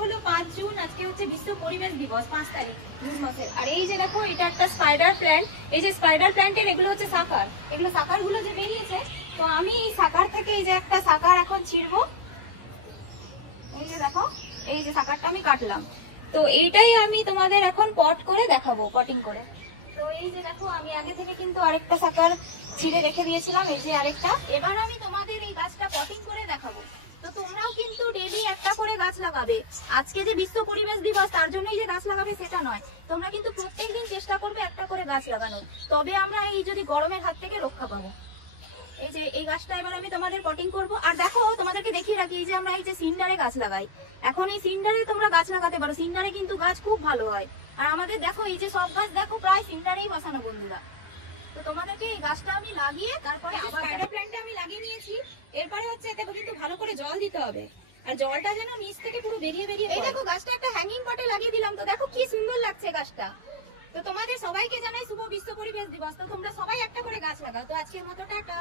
হলো 5 জুন, আজকে হচ্ছে বিশ্ব পরিবেশ দিবস, 5 তারিখ জুন মাসের। আর এই যে দেখো এটা একটা স্পাইডার প্ল্যান্ট, এই যে স্পাইডার প্ল্যান্টের এগুলো হচ্ছে সাকার, এগুলো সাকার গুলো যে বেরিয়েছে, তো আমি এই সাকার থেকে এই যে একটা সাকার এখন ছিড়বো। এই যে দেখো এই যে সাকারটা আমি কাটলাম, তো এইটাই আমি তোমাদের এখন পট করে দেখাবো, পটিং করে। তো এই যে দেখো আমি আগে থেকে কিন্তু আরেকটা সাকার ছিঁড়ে রেখে দিয়েছিলাম, এই যে আরেকটা। এবার আমি তোমাদের এই গাছটা পটিং করে দেখাবো। তো তোমরাও কিন্তু ডেইলি একটা করে গাছ লাগাবে। আজকে যে বিশ্ব পরিবেশ দিবস তার জন্যই যে গাছ লাগাবে সেটা নয়, তোমরা কিন্তু প্রত্যেকদিন চেষ্টা করবে একটা করে গাছ লাগানোর, তবে আমরা এই যদি গরমের হাত থেকে রক্ষা পাবো। এই যে এই গাছটা এবার আমি তোমাদের পটিং করব। আর দেখো তোমাদেরকে দেখিয়ে রাখি, এই যে আমরা এই যে সিন্ডারে গাছ লাগাই, এখন এই সিন্ডারে তোমরা গাছ লাগাতে পারো, সিন্ডারে কিন্তু গাছ খুব ভালো হয়। আর আমাদের দেখো এই যে সব গাছ দেখো প্রায় সিন্ডারেই বসানো বন্ধুরা। তো তোমাদেরকে এই গাছটা আমি লাগিয়ে তারপরে আবার স্পাইডার প্ল্যান্টটা আমি লাগিয়ে নিয়েছি। এরপরে হচ্ছে এতে কিন্তু ভালো করে জল দিতে হবে, আর জলটা যেন নিচ থেকে পুরো বেরিয়ে বেরিয়ে। এই দেখো গাছটা একটা হ্যাঙ্গিং পটে লাগিয়ে দিলাম, তো দেখো কি সুন্দর লাগছে গাছটা। তো তোমাদের সবাইকে জানাই শুভ বিশ্ব পরিবেশ দিবস। তো তোমরা সবাই একটা করে গাছ লাগাও। তো আজকের মতো টাটা।